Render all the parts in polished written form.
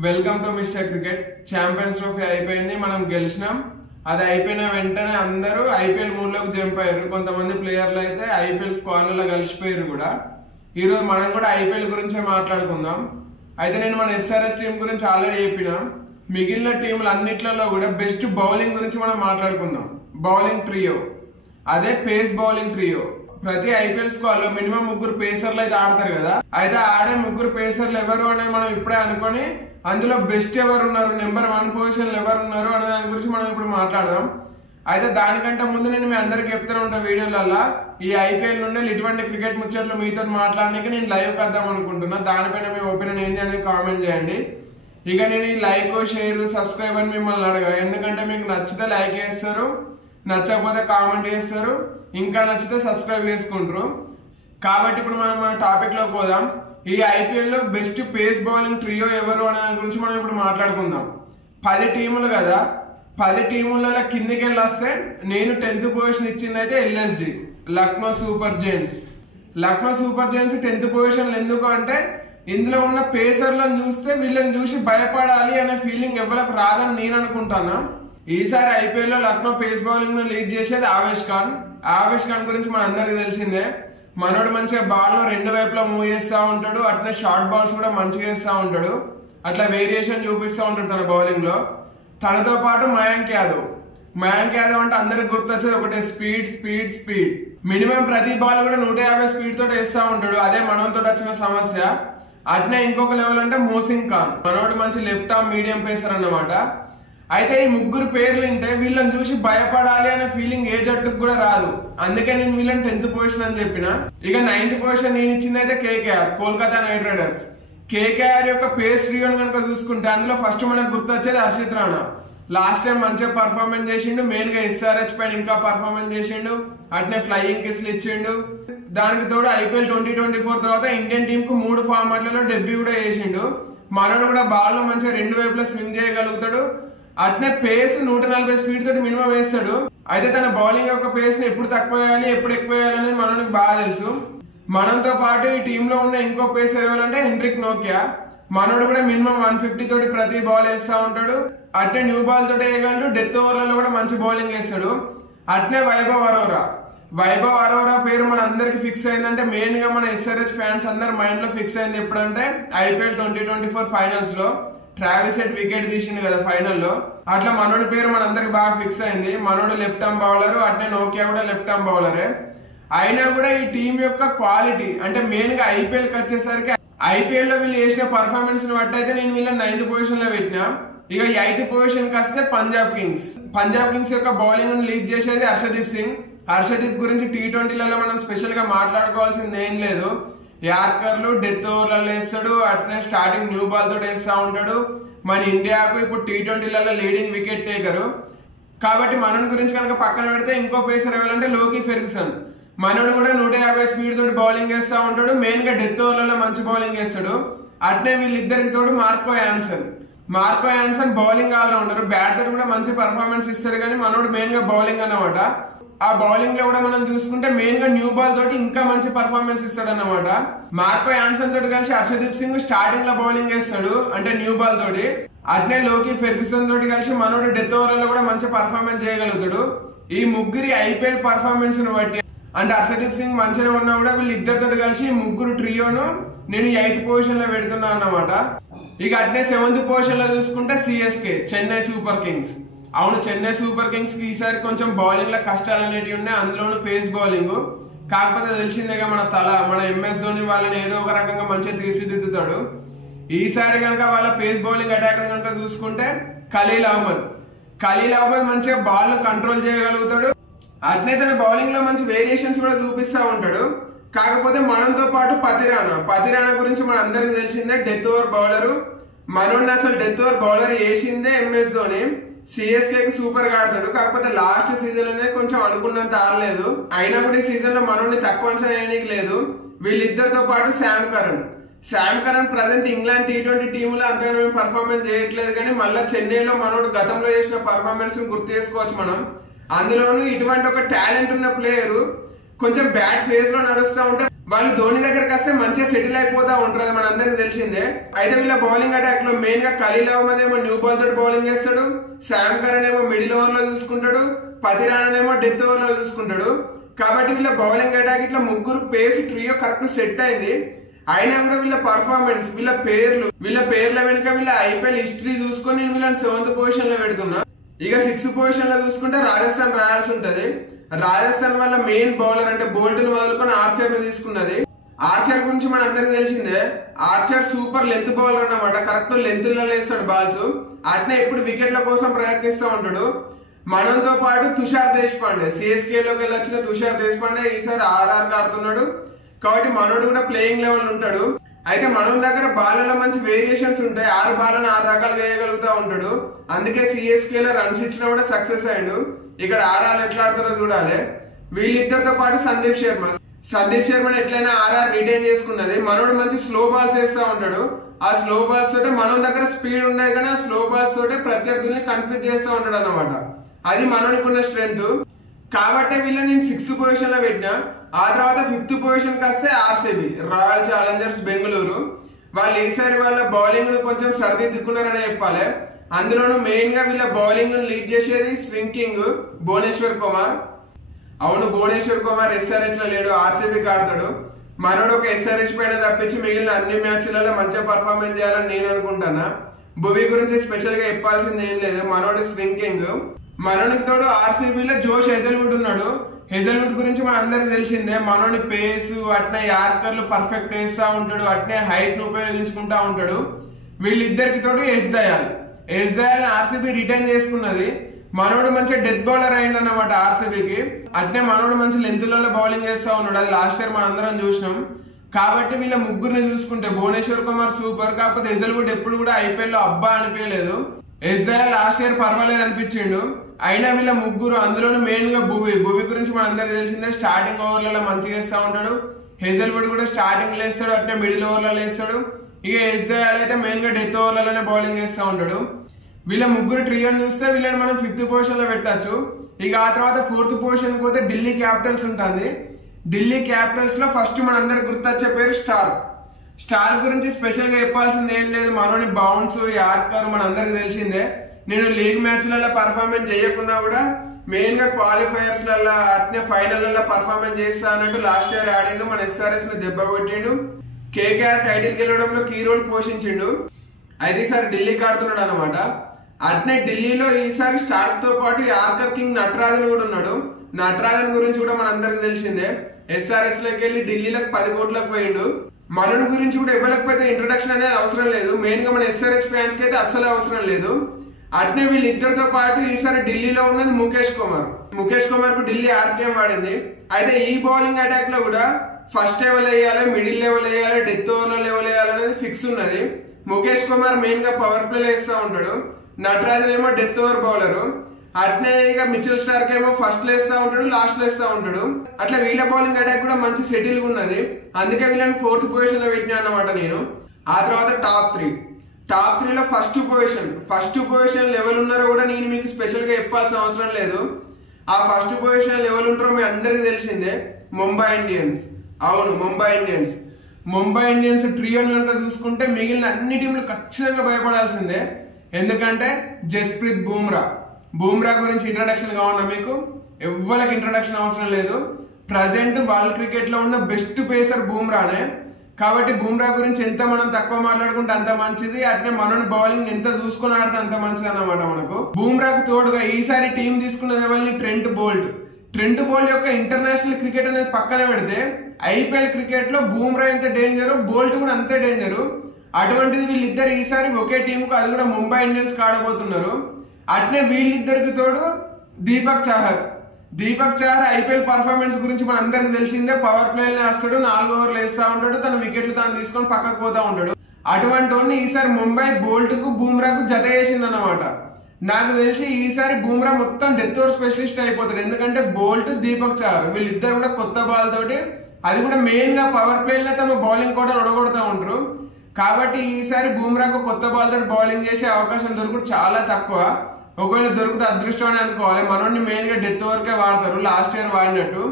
Welcome to mister cricket. Champions trophy అయిపోయింది, మనం గెలిచినాం. అది అయిపోయిన వెంటనే అందరూ ఐపీఎల్ మూడ్లోకి జంప్ అయ్యారు. కొంతమంది ప్లేయర్లు అయితే ఐపీఎల్ స్క్వాడ్లలో కలిసిపోయారు కూడా. ఈరోజు మనం కూడా ఐపీఎల్ గురించే మాట్లాడుకుందాం. అయితే నేను మన ఎస్ఆర్ఎస్ టీం గురించి ఆల్రెడీ చెప్పిన. మిగిలిన టీంలు అన్నిట్లలో కూడా బెస్ట్ బౌలింగ్ గురించి మనం మాట్లాడుకుందాం. బౌలింగ్ ట్రియో, అదే పేస్ బౌలింగ్ ట్రియో. ప్రతి ఐపీఎల్ స్క్వాడ్ లో మినిమం 3 పేసర్లు అయితే ఆడతారు కదా. అయితే ఆడే 3 పేసర్లు ఎవరు అనేది మనం ఇప్పుడే అనుకొని అందులో బెస్ట్ ఎవరు ఉన్నారు, నెంబర్ 1 పొజిషన్లు ఎవరు ఉన్నారు అనే దాని గురించి మనం ఇప్పుడు మాట్లాడదాం. అయితే దానికంటే ముందు నేను మీ అందరికి చెప్తూనే ఉంటాను వీడియోలలో, ఈ ఐపీఎల్ నుండి ఇటువంటి క్రికెట్ ముచ్చట్లు మీతో మాట్లాడడానికి నేను లైవ్ కద్దాం అనుకుంటున్నా. దానిపైన మీ ఒపీనియన్ ఏంటి అనేది కామెంట్ చేయండి. ఇక నేను ఈ లైక్, షేర్, సబ్స్క్రైబ్ అని మిమ్మల్ని అడగా. ఎందుకంటే మీకు నచ్చితే లైక్ చేస్తారు, నచ్చకపోతే కామెంట్ చేస్తారు, ఇంకా నచ్చితే సబ్స్క్రైబ్ చేసుకుంటారు. కాబట్టి ఇప్పుడు మనం మన టాపిక్ లో పోదాం. ఈ ఐపీఎల్ లో బెస్ట్ పేస్ బౌలింగ్ ట్రియో ఎవరు అనే దాని గురించి మనం ఇప్పుడు మాట్లాడుకుందాం. 10 టీములు కదా, 10 టీములలో కిందికి వెళ్ళి వస్తే నేను 10th పొజిషన్ ఇచ్చింది అయితే LSG, Lucknow super Giants. Lucknow super Giants 10th position ఎందుకు అంటే ఇందులో ఉన్న పేసర్లను చూస్తే వీళ్ళని చూసి భయపడాలి అనే ఫీలింగ్ ఎవరికి రాదని నేను అనుకుంటాను. ఈసారి ఐపీఎల్ లో లక్నో పేస్ బౌలింగ్ ను లీడ్ చేసేది ఆవేష్ ఖాన్. ఆవేష్ ఖాన్ గురించి మన అందరికి తెలిసిందే. మనోడు మంచిగా బాల్ లో 2 వైపులా మూవ్ చేస్తూ ఉంటాడు, అట్నే షార్ట్ బాల్స్ కూడా మంచిగా వేస్తూ ఉంటాడు. అట్లా వేరియేషన్ చూపిస్తూ ఉంటాడు తన బౌలింగ్ లో. తనతో పాటు మయాంక్ యాదవ్. మయాంక్ యాదవ్ అంటే అందరికి గుర్తొచ్చేది ఒకటే, స్పీడ్ స్పీడ్ స్పీడ్. మినిమం ప్రతి బాల్ కూడా 150 స్పీడ్ తోటి వేస్తూ ఉంటాడు. అదే మనతో వచ్చిన సమస్య. అట్నే ఇంకొక లెవెల్ అంటే మోసిన్ ఖాన్. మనోడు మంచి లెఫ్ట్ ఆర్మ్ మీడియం పేసర్ అన్నమాట. అయితే ఈ 3 పేర్లు వింటే వీళ్ళని చూసి భయపడాలి అనే ఫీలింగ్ ఏ జట్టుకు కూడా రాదు. అందుకే నేను వీళ్ళని 10th పొజిషన్ అని చెప్పిన. ఇక 9th పొజిషన్ నేను ఇచ్చింది అయితే KKR, Kolkata night riders. KKR యొక్క పేస్ ట్రియోని కనుక చూసుకుంటే అందులో ఫస్ట్ మనకు గుర్తొచ్చేది హర్షిత్ రాణా. లాస్ట్ టైం మంచిగా పర్ఫార్మెన్స్ చేసిండు, మెయిన్ గా ఎస్ఆర్హెచ్ పైన ఇంకా పర్ఫార్మెన్స్ చేసిండు, అట్నే ఫ్లయింగ్ కిస్లు ఇచ్చిండు. దానికి తోడు ఐపీఎల్ 2024 తర్వాత ఇండియన్ టీమ్ కు 3 ఫార్మాట్లలో డెబ్యూ కూడా చేసిండు. మనోడు కూడా బాల్ లో మంచిగా 2 వైపులా స్వింగ్ చేయగలుగుతాడు. అట్నే పేస్ 140 స్పీడ్ తోటి మినిమం వేస్తాడు. అయితే తన బౌలింగ్ యొక్క పేస్ ని ఎప్పుడు తక్కువ వేయాలి, ఎప్పుడు ఎక్కువ వేయాలి అనేది మనకు బాగా తెలుసు. మనంతో పాటు ఈ టీమ్ లో ఉన్న ఇంకో పేసర్ ఎవరంటే హెన్రిక్ నోకియా. మనోడు కూడా మినిమం 150 తోటి ప్రతి బాల్ వేస్తూ ఉంటాడు. అట్నే న్యూ బాల్ తోటి వేయగలడు, డెత్ ఓవర్లలో కూడా మంచి బౌలింగ్ వేస్తాడు. అట్నే వైభవ్ అరోరా. వైభవ్ అరోరా పేరు మన అందరికి ఫిక్స్ అయిందంటే మెయిన్ గా మన ఎస్ఆర్హెచ్ ఫ్యాన్స్ అందరు మైండ్ లో ఫిక్స్ అయింది ఎప్పుడంటే ఐపీఎల్ 2024 ఫైనల్స్ లో ట్రావిస్ హెడ్ వికెట్ తీసిండు కదా ఫైనల్ లో. అట్లా మనోడి పేరు మనందరికి బాగా ఫిక్స్ అయింది. మనోడు లెఫ్ట్ ఆర్మ్ బౌలర్, అట్నే నోకియా కూడా లెఫ్ట్ ఆర్మ్ బౌలరే. అయినా కూడా ఈ టీం యొక్క క్వాలిటీ అంటే మెయిన్ గా ఐపీఎల్ కి వచ్చేసరికి ఐపీఎల్ లో వీళ్ళు చేసిన పర్ఫార్మెన్స్ ని బట్టి అయితే నేను వీళ్ళని 9th పొజిషన్ లో పెట్టినా. ఇక 8th పొజిషన్ కి వస్తే పంజాబ్ కింగ్స్. పంజాబ్ కింగ్స్ యొక్క బౌలింగ్ ను లీడ్ చేసేది హర్షదీప్ సింగ్. హర్షదీప్ గురించి T20లలో మనం స్పెషల్ గా మాట్లాడుకోవాల్సింది ఏం లేదు. యార్కర్లు, డెత్ ఓవర్లలో వేస్తాడు, అట్నే స్టార్టింగ్ న్యూ బాల్ తోటి వేస్తూ ఉంటాడు. మన ఇండియాకు ఇప్పుడు T20లలో లీడింగ్ వికెట్ టేకరు. కాబట్టి మనోడి గురించి కనుక పక్కన పెడితే ఇంకో పేసర్ ఎవరంటే లోకీ ఫెర్గ్యూసన్. మనోడు కూడా 150 స్పీడ్ తోటి బౌలింగ్ వేస్తూ ఉంటాడు. మెయిన్ గా డెత్ ఓవర్లలో మంచి బౌలింగ్ వేస్తాడు. అట్నే వీళ్ళిద్దరికి తోడు Marco Jansen. Marco Jansen bowling allrounder, bat తోటి కూడా మంచి పర్ఫార్మెన్స్ ఇస్తాడు. కానీ మనోడు మెయిన్ గా బౌలింగ్ అన్నమాట. ఆ బౌలింగ్ లో కూడా మనం చూసుకుంటే మెయిన్ గా న్యూ బాల్ తోటి ఇంకా మంచి పర్ఫార్మెన్స్ ఇస్తాడు అన్నమాట. మార్కో యాన్సన్ తోటి కలిసి హర్షదీప్ సింగ్ స్టార్టింగ్ లో బౌలింగ్ వేస్తాడు అంటే న్యూ బాల్ తోటి. అట్నే లోకీ ఫెర్గ్యూసన్ తోటి కలిసి మనోడు డెత్ ఓవర్లలో కూడా మంచి పర్ఫార్మెన్స్ చేయగలుగుతాడు. ఈ ముగ్గురి ఐపీఎల్ పర్ఫార్మెన్స్ ను బట్టి అంటే హర్షదీప్ సింగ్ మంచిగా ఉన్నా కూడా వీళ్ళిద్దరితో కలిసి 3 ట్రియోను నేను 8th పొజిషన్ లో పెడుతున్నా అన్నమాట. ఇక అట్నే 7th పొజిషన్ లో చూసుకుంటే సిఎస్కే, చెన్నై సూపర్ కింగ్స్. అవును, చెన్నై సూపర్ కింగ్స్ కి ఈసారి కొంచెం బౌలింగ్ లో కష్టాలు అనేటివి ఉన్నాయి. అందులోనూ పేస్ బౌలింగ్. కాకపోతే తెలిసిందేగా మన ఎంఎస్ ధోని వాళ్ళని ఏదో ఒక రకంగా మంచిగా తీర్చిదిద్దుతాడు. ఈసారి కనుక వాళ్ళ పేస్ బౌలింగ్ అటాక్ కనుక చూసుకుంటే ఖలీల్ అహ్మద్ మంచిగా బాల్ కంట్రోల్ చేయగలుగుతాడు. అట్నే తన బౌలింగ్ లో మంచి వేరియేషన్స్ కూడా చూపిస్తూ ఉంటాడు. కాకపోతే మనంతో పాటు పతిరాణా గురించి మన అందరికి తెలిసిందే, డెత్ ఓవర్ బౌలరు. మనోడిని అసలు డెత్ ఓవర్ బౌలర్ వేసిందే ఎంఎస్ ధోని. సిఎస్కే కి సూపర్ గా ఆడతాడు. కాకపోతే లాస్ట్ సీజన్ లోనే కొంచెం అనుకున్నంత ఆడలేదు. అయినా కూడా ఈ సీజన్ లో మనోడిని తక్కువ అంచనా వేయడానికి లేదు. వీళ్ళిద్దరితో పాటు Sam Curran present England T20 టీంలో అంతగా పర్ఫార్మెన్స్ చేయట్లేదు. కానీ మళ్ళీ చెన్నైలో మనోడు గతంలో చేసిన పర్ఫార్మెన్స్ గుర్తు చేసుకోవచ్చు మనం. అందులోనూ ఇటువంటి ఒక టాలెంట్ ఉన్న ప్లేయర్ కొంచెం బ్యాట్ ఫేజ్ లో నడుస్తూ ఉంటే వాళ్ళు ధోని దగ్గరికి వస్తే మంచిగా సెటిల్ అయిపోతా ఉంటారు, మనందరికి తెలిసిందే. అయితే వీళ్ళ బౌలింగ్ అటాక్ లో మెయిన్ గా ఖలీల్ అహ్మద్ ఏమో న్యూ బాల్ తోటి బౌలింగ్ చేస్తాడు, శామ్ కరణ్ ఏమో మిడిల్ ఓవర్ లో చూసుకుంటాడు, పతిరాణన్ ఏమో డెత్ ఓవర్ లో చూసుకుంటాడు. కాబట్టి వీళ్ళ బౌలింగ్ అటాక్ ఇట్లా ముగ్గురు పేస్ ట్రియో కరెక్ట్ సెట్ అయింది. అయినా కూడా వీళ్ళ పర్ఫార్మెన్స్, వీళ్ళ పేర్ల వెనుక వీళ్ళ ఐపీఎల్ హిస్టరీ చూసుకొని నేను వీళ్ళని 7th పొజిషన్ లో పెడుతున్నా. ఇక 6th పొజిషన్ లో చూసుకుంటే రాజస్థాన్ రాయల్స్ ఉంటది. రాజస్థాన్ వల్ల మెయిన్ బౌలర్ అంటే బోల్ట్ ను వదులుకొని ఆర్చర్ ను తీసుకున్నది. ఆర్చర్ గురించి మన అందరికి తెలిసిందే. ఆర్చర్ సూపర్ లెంత్ బౌలర్ అన్నమాట, కరెక్ట్ లెంత్ లో వేస్తాడు బాల్స్. అట్నే ఎప్పుడు వికెట్ల కోసం ప్రయత్నిస్తూ ఉంటాడు. మనంతో పాటు తుషార్ దేశపాండే, సిఎస్కే లోకి వెళ్ళొచ్చిన తుషార్ దేశపాండే ఈసారి ఆర్ఆర్ ఆడుతున్నాడు. కాబట్టి మనోడు కూడా ప్లేయింగ్ లెవెల్ ఉంటాడు. అయితే మనం దగ్గర బాలలో మంచి వేరియేషన్స్ ఉంటాయి, 6 బాలను 6 రకాలు వేయగలుగుతా ఉంటాడు. అందుకే సిఎస్కే లో రన్స్ ఇచ్చినా కూడా సక్సెస్ అయ్యాడు. ఇక్కడ ఆర్ఆర్ ఎట్లా ఆడుతారో చూడాలి. వీళ్ళిద్దరితో పాటు సందీప్ శర్మని ఎట్లయినా ఆర్ఆర్ రిటైన్ చేసుకున్నది. మనోడు మంచి స్లో బాల్స్ వేస్తూ ఉంటాడు. ఆ స్లో బాల్స్ తోటే మనం దగ్గర స్పీడ్ ఉండదు, కానీ ఆ స్లో బాల్స్ తోటే ప్రత్యర్థుల్ని కన్ఫ్యూజ్ చేస్తూ ఉంటాడు అన్నమాట. అది మనోడికి ఉన్న స్ట్రెంగ్త్. కాబట్టి వీళ్ళని నేను 6th పొజిషన్ లో పెట్టినా. ఆ తర్వాత 5th పొజిషన్ కి వస్తే ఆర్సీబీ, రాయల్ ఛాలెంజర్స్ బెంగళూరు. వాళ్ళు ఈసారి వాళ్ళ బౌలింగ్ ను కొంచెం సరిదిద్దుకున్నారనే చెప్పాలి. అందులోనూ మెయిన్ గా వీళ్ళ బౌలింగ్ ను లీడ్ చేసేది స్వింగ్ కింగ్ భువనేశ్వర్ కుమార్. అవును, భువనేశ్వర్ కుమార్ ఎస్ఆర్హెచ్ లో లేడు, ఆర్సీబీకి ఆడతాడు. మనోడు ఒక ఎస్ఆర్హెచ్ పైన తప్పించి మిగిలిన అన్ని మ్యాచ్లలో మంచిగా పర్ఫార్మెన్స్ చేయాలని నేను అనుకుంటాను. భువి గురించి స్పెషల్ గా చెప్పాల్సింది ఏం లేదు, మనోడు స్వింగ్ కింగ్. మనోనికి తోడు ఆర్సీబీలో జోష్ హెజల్వుడ్ ఉన్నాడు. హెజల్వుడ్ గురించి మన అందరికి తెలిసిందే. మనోని పేసు అట్నే యార్కర్లు పర్ఫెక్ట్ వేస్తా ఉంటాడు, అట్నే హైట్ ను ఉపయోగించుకుంటా ఉంటాడు. వీళ్ళిద్దరికి తోడు యశ్ దయాల్ ఆర్సీబీ రిటర్న్ చేసుకున్నది. మనోడు మంచి డెత్ బౌలర్ అయింది అన్నమాట ఆర్సీబీకి. అట్నే మనోడు మంచి లెంత్లలో బౌలింగ్ చేస్తా ఉన్నాడు, అది లాస్ట్ ఇయర్ మనం అందరం చూసినాం. కాబట్టి వీళ్ళ ముగ్గురిని చూసుకుంటే భువనేశ్వర్ కుమార్ సూపర్, కాకపోతే హెజల్వుడ్ ఎప్పుడు కూడా ఐపీఎల్ లో అబ్బా అనిపించలేదు. యశ్ దయాల్ లాస్ట్ ఇయర్ పర్వాలేదు అనిపించిండు. అయినా వీళ్ళ ముగ్గురు, అందులోనూ మెయిన్ గా భువి గురించి మన అందరికి తెలిసిందే. స్టార్టింగ్ ఓవర్లలో మంచిగా వేస్తా ఉంటాడు. హెజల్వుడ్ కూడా స్టార్టింగ్ వేస్తాడు, అట్నే మిడిల్ ఓవర్లలో వేస్తాడు. ఇక యశ్ దయాల్ అయితే మెయిన్ గా డెత్ ఓవర్లలోనే బౌలింగ్ చేస్తూ ఉంటాడు. వీళ్ళ ముగ్గురు ట్రియోని చూస్తే వీళ్ళని మనం 5th పొజిషన్ లో పెట్టచ్చు. ఇక ఆ తర్వాత 4th పొజిషన్ పోతే ఢిల్లీ క్యాపిటల్స్ ఉంటుంది. ఢిల్లీ క్యాపిటల్స్ లో ఫస్ట్ మన అందరికి గుర్తొచ్చే పేరు స్టార్ గురించి స్పెషల్ గా చెప్పాల్సింది ఏం లేదు. మనోని బౌన్స్, యార్కర్ మన అందరికి తెలిసిందే. నేను లీగ్ మ్యాచ్లలో పర్ఫార్మెన్స్ చేయకున్నా కూడా మెయిన్ గా క్వాలిఫైయర్స్ లలో అట్నే ఫైనల్ పర్ఫార్మెన్స్ చేస్తా అన్నట్టు లాస్ట్ ఇయర్ ఆడిండు. మన ఎస్ఆర్ఎస్ ను దెబ్బ కొట్టిండు. కేకేఆర్ టైటిల్ గెలవడంలో కీ రోల్ పోషించిండు. అయితే ఈసారి ఢిల్లీకి ఆడుతున్నాడు అనమాట. అట్నే ఢిల్లీలో ఈసారి స్టార్ తో పాటు యార్కర్ కింగ్ నటరాజన్ కూడా ఉన్నాడు. నటరాజన్ గురించి కూడా మన అందరికి తెలిసిందే. ఎస్ఆర్ఎస్ లోకి వెళ్ళి ఢిల్లీలోకి 10 కోట్లకు పోయిండు. మనోని గురించి కూడా ఇవ్వలేకపోతే ఇంట్రొడక్షన్ అనేది అవసరం లేదు. మెయిన్ గా మన ఎస్ఆర్ఎస్ ఫ్యాన్స్ కి అయితే అస్సలు అవసరం లేదు. అట్నే వీళ్ళిద్దరితో పాటు ఈసారి ఢిల్లీలో ఉన్నది ముఖేష్ కుమార్ కు ఢిల్లీ ఆర్టీఎం వాడింది. అయితే ఈ బౌలింగ్ అటాక్ లో కూడా ఫస్ట్ లెవెల్ వేయాలి, మిడిల్ లెవెల్ వేయాలి, డెత్ ఓవర్ లెవెల్ వేయాలి అనేది ఫిక్స్ ఉన్నది. ముఖేష్ కుమార్ మెయిన్ గా పవర్ ప్లే వేస్తూ ఉంటాడు. నటరాజన్ ఏమో డెత్ ఓవర్ బౌలర్. అట్నే ఇక మిచెల్ స్టార్క్ ఏమో ఫస్ట్ వేస్తా ఉంటాడు, లాస్ట్ వేస్తా ఉంటాడు. అట్లా వీళ్ళ బౌలింగ్ అటాక్ కూడా మంచి సెటిల్ గా ఉన్నది. అందుకే వీళ్ళని 4th పొజిషన్ లో పెట్టినా అన్నమాట నేను. ఆ తర్వాత టాప్ 3 లో ఫస్ట్ పొజిషన్ లెవెల్ ఉన్నారో కూడా నేను మీకు స్పెషల్ గా చెప్పాల్సిన అవసరం లేదు. ఆ ఫస్ట్ పొజిషన్ లెవెల్ ఉంటారో మీ అందరికి తెలిసిందే, ముంబై ఇండియన్స్. అవును, ముంబై ఇండియన్స్ ట్రియో కనుక చూసుకుంటే మిగిలిన అన్ని టీంలు ఖచ్చితంగా భయపడాల్సిందే. ఎందుకంటే జస్ప్రీత్ బూమ్రా గురించి ఇంట్రడక్షన్ కావాలన్నా మీకు ఎవ్వరికి ఇంట్రడక్షన్ అవసరం లేదు. ప్రజెంట్ వరల్డ్ క్రికెట్ లో ఉన్న బెస్ట్ పేసర్ బూమ్రానే. కాబట్టి బూమ్రా గురించి ఎంత మనం తక్కువ మాట్లాడుకుంటే అంత మంచిది. అట్నే మనోని బౌలింగ్ ఎంత చూసుకుని ఆడితే అంత మంచిది అన్నమాట మనకు. బూమ్రాకు తోడుగా ఈసారి టీం తీసుకున్నది ఎవరిని? ట్రెంట్ బోల్ట్ యొక్క ఇంటర్నేషనల్ క్రికెట్ అనేది పక్కన పెడితే ఐపీఎల్ క్రికెట్ లో బూమ్రా ఎంత డేంజర్, బోల్ట్ కూడా అంతే డేంజర్. అటువంటిది వీళ్ళిద్దరు ఈసారి ఒకే టీం కు, అది కూడా ముంబై ఇండియన్స్ కి ఆడబోతున్నారు. అట్నే వీళ్ళిద్దరికి తోడు దీపక్ చహర్ ఐపీఎల్ పర్ఫార్మెన్స్ గురించి మన అందరికి తెలిసిందే. పవర్ ప్లే వేస్తాడు, 4 ఓవర్లు వేస్తా ఉంటాడు, తన వికెట్లు తాను తీసుకొని పక్కకు పోతా ఉంటాడు. అటువంటి ఈసారి ముంబై బోల్ట్ కు బూమ్రాకు జత చేసింది అన్నమాట. నాకు తెలిసి ఈసారి బూమ్రా మొత్తం డెత్ ఓవర్ స్పెషలిస్ట్ అయిపోతాడు. ఎందుకంటే బోల్ట్, దీపక్ చహర్ వీళ్ళిద్దరు కూడా కొత్త బాల్ తోటి, అది కూడా మెయిన్ గా పవర్ ప్లే లో తమ బౌలింగ్ కూడా ఒడగొడతా ఉంటారు. కాబట్టి ఈసారి బూమ్రాకు కొత్త బాల్ తోటి బౌలింగ్ చేసే అవకాశం దొరుకుడు చాలా తక్కువ. ఒకవేళ దొరికితే అదృష్టం అని అనుకోవాలి. మనోడిని మెయిన్ గా డెత్ ఓవర్కే వాడతారు, లాస్ట్ ఇయర్ వాడినట్టు.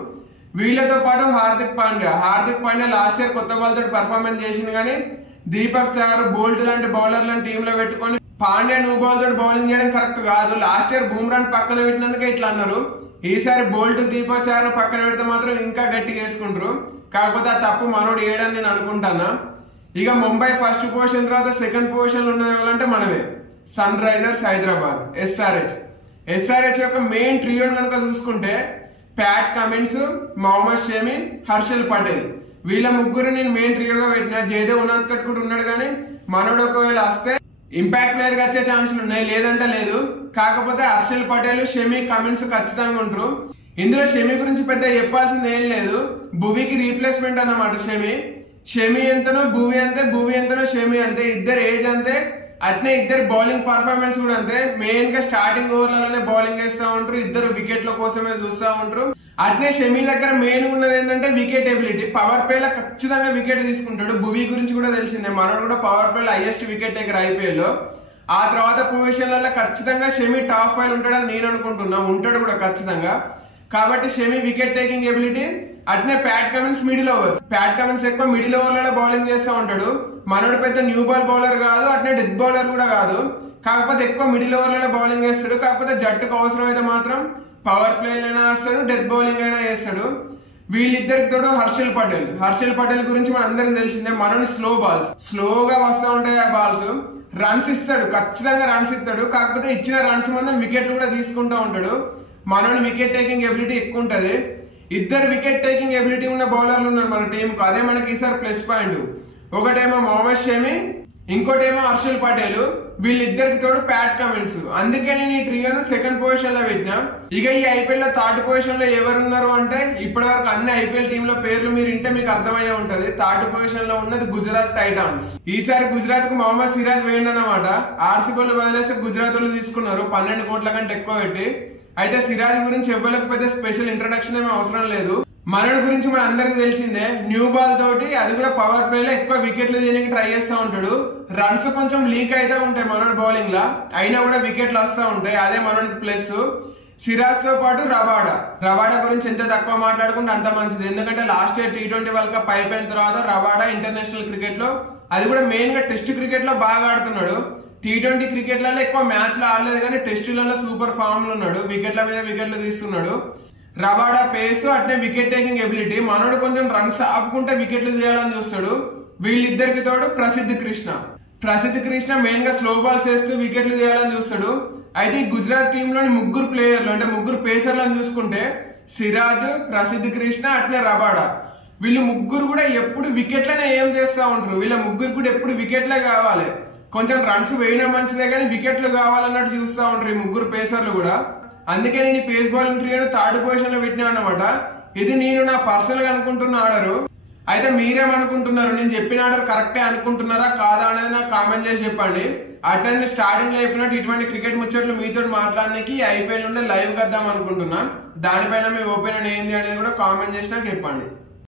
వీళ్ళతో పాటు హార్దిక్ పాండ్యా లాస్ట్ ఇయర్ కొత్త బాల్ తోటి పర్ఫార్మెన్స్ చేసింది, కానీ దీపక్ చార్, బోల్ట్ లాంటి బౌలర్లను టీంలో పెట్టుకొని పాండ్యా న్యూ బాల్ తోటి బౌలింగ్ చేయడం కరెక్ట్ కాదు. లాస్ట్ ఇయర్ బూమ్రాన్ పక్కన పెట్టినందుకే ఇట్లా అన్నారు. ఈసారి బోల్ట్, దీపక్ చార్ పక్కన పెడితే మాత్రం ఇంకా గట్టిగా వేసుకుంటారు. కాకపోతే ఆ తప్పు మనోడు వేయడని నేను అనుకుంటానా. ఇక ముంబై ఫస్ట్ పొజిషన్ తర్వాత సెకండ్ పొజిషన్ లో ఉన్నది ఎవరంటే మనమే, సన్ రైజర్స్ హైదరాబాద్, ఎస్ఆర్హెచ్ యొక్క మెయిన్ ట్రియోని కనుక చూసుకుంటే ప్యాట్ కమిన్స్, మొహమ్మద్ షమి, హర్షల్ పటేల్, వీళ్ళ ముగ్గురు నేను మెయిన్ ట్రియోగా పెట్టిన. జయదేవ్ ఉనాద్కట్ కూడా ఉన్నాడు, కానీ మనోడు ఒకవేళ వస్తే ఇంపాక్ట్ ప్లేయర్ గా వచ్చే ఛాన్సులు ఉన్నాయి, లేదంటే లేదు. కాకపోతే హర్షల్ పటేల్, షమి, కమిన్స్ ఖచ్చితంగా ఉంటారు. ఇందులో షమి గురించి పెద్ద చెప్పాల్సింది ఏం లేదు. భువీకి రీప్లేస్మెంట్ అన్నమాట. షమి ఎంతనో భువీ అంతే, భువీ ఎంతనో షమి అంతే. ఇద్దరు ఏజ్ అంతే, అట్నే ఇద్దరు బౌలింగ్ పర్ఫార్మెన్స్ కూడా అంతే. మెయిన్ గా స్టార్టింగ్ ఓవర్లలోనే బౌలింగ్ వేస్తూ ఉంటారు, ఇద్దరు వికెట్ల కోసమే చూస్తూ ఉంటారు. అట్నే షమి దగ్గర మెయిన్ ఉన్నది ఏంటంటే వికెట్ ఎబిలిటీ. పవర్ ప్లే లో ఖచ్చితంగా వికెట్ తీసుకుంటాడు. భువీ గురించి కూడా తెలిసిందే, మనోడు కూడా పవర్ ప్లే లో హైయెస్ట్ వికెట్ టేకర్ IPL లో. ఆ తర్వాత పొజిషన్లలో ఖచ్చితంగా షమి టాప్ 5 ఉంటాడని నేను అనుకుంటున్నా, ఉంటాడు కూడా ఖచ్చితంగా. కాబట్టి షమి వికెట్ టేకింగ్ ఎబిలిటీ. అట్నే Pat Cummins middle overs. Pat Cummins ఎక్కువ మిడిల్ ఓవర్లలో బౌలింగ్ చేస్తూ ఉంటాడు. మనోడు పెద్ద న్యూ బాల్ బౌలర్ కాదు, అట్నే డెత్ బౌలర్ కూడా కాదు. కాకపోతే ఎక్కువ మిడిల్ ఓవర్లలో బౌలింగ్ చేస్తాడు. కాకపోతే జట్టుకు అవసరం అయితే మాత్రం పవర్ ప్లే అయినా వేస్తాడు, డెత్ బౌలింగ్ అయినా వేస్తాడు. వీళ్ళిద్దరికి తోడు హర్షల్ పటేల్ గురించి మన అందరికి తెలిసిందే. మనోని స్లోగా వస్తూ ఉంటాయి ఆ బాల్స్. రన్స్ ఇస్తాడు, ఖచ్చితంగా రన్స్ ఇస్తాడు. కాకపోతే ఇచ్చిన రన్స్ మందం వికెట్లు కూడా తీసుకుంటూ ఉంటాడు. మనోని వికెట్ టేకింగ్ ఎబిలిటీ ఎక్కువ ఉంటది. ఇద్దరు వికెట్ టేకింగ్ ఎబిలిటీ ఉన్న బౌలర్లు ఉన్నారు మన టీంకు, అదే మనకి ఈసారి ప్లస్ పాయింట్. ఒకటేమో మొహమ్మద్ షమి, ఇంకోటేమో హర్షల్ పటేల్. వీళ్ళిద్దరికి తోడు ప్యాట్ కమిన్స్. అందుకే నేను ఈ ట్రియోను సెకండ్ పొజిషన్ లో పెట్టినా. ఇక ఈ IPL లో థర్డ్ పొజిషన్ లో ఎవరున్నారు అంటే ఇప్పటి వరకు అన్ని IPL టీంల పేర్లు మీరు ఇంటే మీకు అర్థమయ్యే ఉంటది. థర్డ్ పొజిషన్ లో ఉన్నది గుజరాత్ టైటాన్స్. ఈసారి గుజరాత్ కు మొహమ్మద్ సిరాజ్ వేయండి అన్నమాట. RCB వదిలేస్తే గుజరాత్ వాళ్ళు తీసుకున్నారు 12 కోట్ల కంటే ఎక్కువ పెట్టి. అయితే సిరాజ్ గురించి ఎవరికి పెద్ద స్పెషల్ ఇంట్రడక్షన్ ఏమీ అవసరం లేదు. మనోడి గురించి మన అందరికి తెలిసిందే, న్యూ బాల్ తోటి అది కూడా పవర్ ప్లే లో ఎక్కువ వికెట్లు తీయడానికి ట్రై చేస్తూ ఉంటాడు. రన్స్ కొంచెం లీక్ అయితే ఉంటాయి మనోడి బౌలింగ్ లా, అయినా కూడా వికెట్లు వస్తూ ఉంటాయి. అదే మనోడికి ప్లస్. సిరాజ్ తో పాటు రబాడా గురించి ఎంత తక్కువ మాట్లాడుకుంటే అంత మంచిది. ఎందుకంటే last year T20 world cup అయిపోయిన తర్వాత రబాడా ఇంటర్నేషనల్ క్రికెట్ లో, అది కూడా మెయిన్ గా టెస్ట్ క్రికెట్ లో బాగా ఆడుతున్నాడు. T20 క్రికెట్లలో ఎక్కువ మ్యాచ్లు ఆడలేదు, కానీ టెస్టులలో సూపర్ ఫామ్ లో ఉన్నాడు. వికెట్ల మీద వికెట్లు తీస్తున్నాడు. రబాడా పేస్, అట్నే వికెట్ టేకింగ్ ఎబిలిటీ. మనోడు కొంచెం రన్స్ ఆపుకుంటే వికెట్లు తీయాలని చూస్తాడు. వీళ్ళిద్దరికి తోడు ప్రసిద్ధ్ కృష్ణ మెయిన్ గా స్లో బాల్స్ వేస్తూ వికెట్లు తీయాలని చూస్తాడు. అయితే ఈ గుజరాత్ టీమ్ లోని ముగ్గురు ప్లేయర్లు అంటే ముగ్గురు పేసర్లను చూసుకుంటే సిరాజ్, ప్రసిద్ధ్ కృష్ణ, అట్నే రబాడా, వీళ్ళు ముగ్గురు కూడా ఎప్పుడు వికెట్లనే ఏం చేస్తూ ఉంటారు. వీళ్ళ ముగ్గురు కూడా ఎప్పుడు వికెట్లే కావాలి. కొంచెం రన్స్ వేయడం మంచిదే, కానీ వికెట్లు కావాలన్నట్టు చూస్తూ ఉంటారు ఈ ముగ్గురు పేసర్లు కూడా. అందుకే నేను ఈ పేస్ బౌలింగ్ ట్రియోను థర్డ్ పొజిషన్ లో పెట్టినా అన్నమాట. ఇది నేను నా పర్సనల్ గా అనుకుంటున్న ఆర్డరు. అయితే మీరేమనుకుంటున్నారు? నేను చెప్పిన ఆర్డర్ కరెక్టే అనుకుంటున్నారా కాదా అనేది నాకు కామెంట్ చేసి చెప్పండి. అట్లా స్టార్టింగ్ లో చెప్పినట్టు ఇటువంటి క్రికెట్ ముచ్చట్లు మీతో మాట్లాడడానికి IPL నుండి లైవ్ కద్దాం అనుకుంటున్నా. దానిపైన మీ ఒపీనియన్ ఏంది అనేది కూడా కామెంట్ చేసి నాకు చెప్పండి.